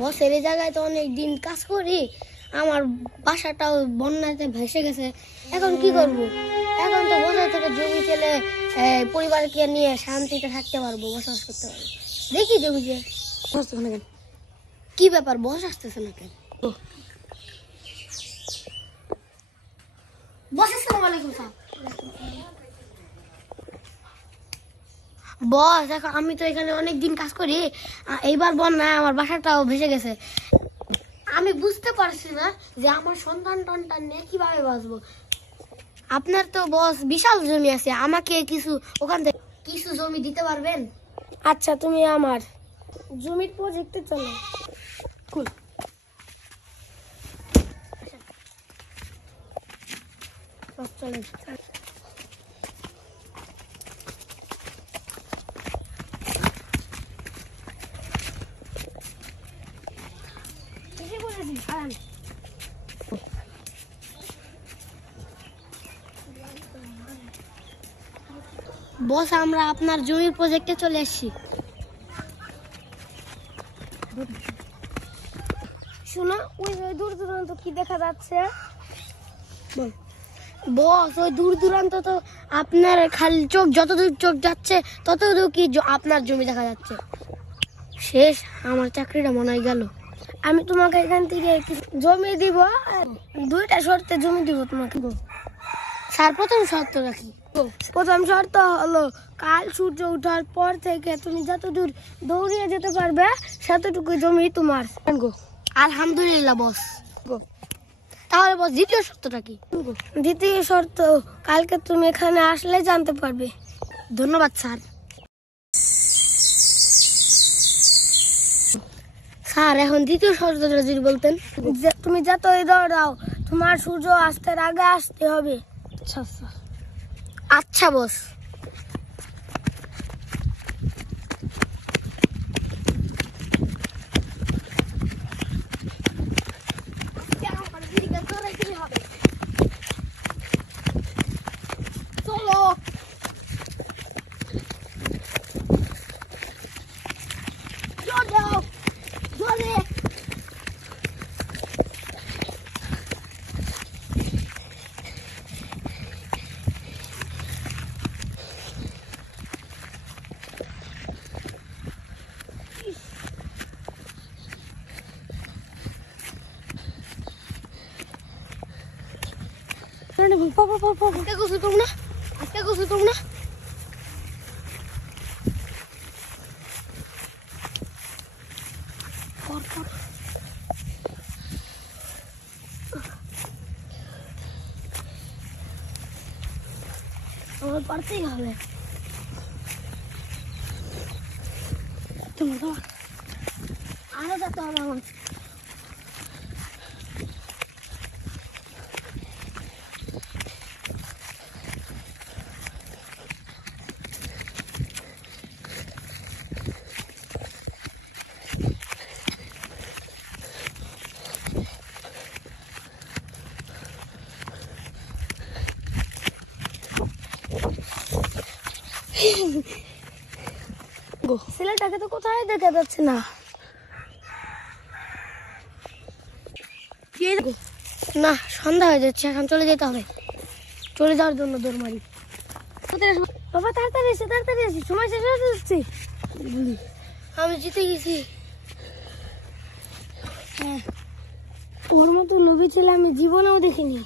বসের এই জায়গায় তো অনেক দিন কাজ করি, আমার বাসাটাও বন্যাতে ভেসে গেছে। এখন কি করব? এখন তো বছর থেকে জমি চলে পরিবারকে নিয়ে শান্তিতে থাকতে পারবো, বসবাস করতে পারবো। দেখি জমি যে কি ব্যাপার, বস আসতেছে না কেন? বস আসসালামু আলাইকুম স্যার। বস দেখো, আমি তো এখানে অনেক দিন কাজ করি, এইবার বন্যায় আমার বাসাটাও ভেসে গেছে। আমি বুঝতে পারছি না যে আমার সন্তান টন্তান নিয়ে কিভাবে বাঁচবো। আপনার তো বস বিশাল জমি আছে, আমাকে কিছু ওখান থেকে কিছু জমি দিতে পারবেন? আচ্ছা, তুমি আমার জমির প্রজেক্টে চলো। কুল চলেন। বস, আমরা আপনার জমির প্রজেক্টে চলে এসেছি। শোনো, ওই দূর দূরান্ত কি দেখা যাচ্ছে? বস, ওই দূর দূরান্ত তো আপনার খালি চোখ, যতদূর চোখ যাচ্ছে ততদূর কি আপনার জমি দেখা যাচ্ছে। শেষ, আমার চাকরিটা মনে হয় গেল। আমি তোমাকে এখান থেকে জমি দিব, দুইটা শর্তে জমি দিব তোমাকে। স্যার, প্রথম শর্ত রাখি। প্রথম শর্ত হলো, কাল সূর্য ওঠার পর থেকে তুমি যতদূর দৌড়িয়ে যেতে পারবে ততটুকু জমি তোমার। আলহামদুলিল্লাহ বস। তাহলে বস, দ্বিতীয় শর্তটা কি? দ্বিতীয় শর্ত, কালকে তুমি এখানে আসলে জানতে পারবে। ধন্যবাদ স্যার। স্যার, এখন দ্বিতীয় শর্তটা যদি বলতেন। তুমি যতই দৌড়াও তোমার সূর্য আসতে আগে আসতে হবে। আচ্ছা স্যার। আচ্ছা বস। গোসল করবো না, আজকে গোসল করবো না। আমার পারতেই হবে। তোমার আরো যেতে হবে আমার। ছেলেটাকে তো কোথায় দেখা যাচ্ছে না। না, সন্ধ্যা হয়ে যাচ্ছে, এখন চলে যেতে হবে। চলে যাওয়ার জন্য দৌড় মারি। বাবা তাড়াতাড়ি এসে, তাড়াতাড়ি এসে, সময় শেষ হয়ে যাচ্ছে। আমি জিতে গেছি। হ্যাঁ, ওর মতো লোভী ছেলে আমি জীবনেও দেখিনি।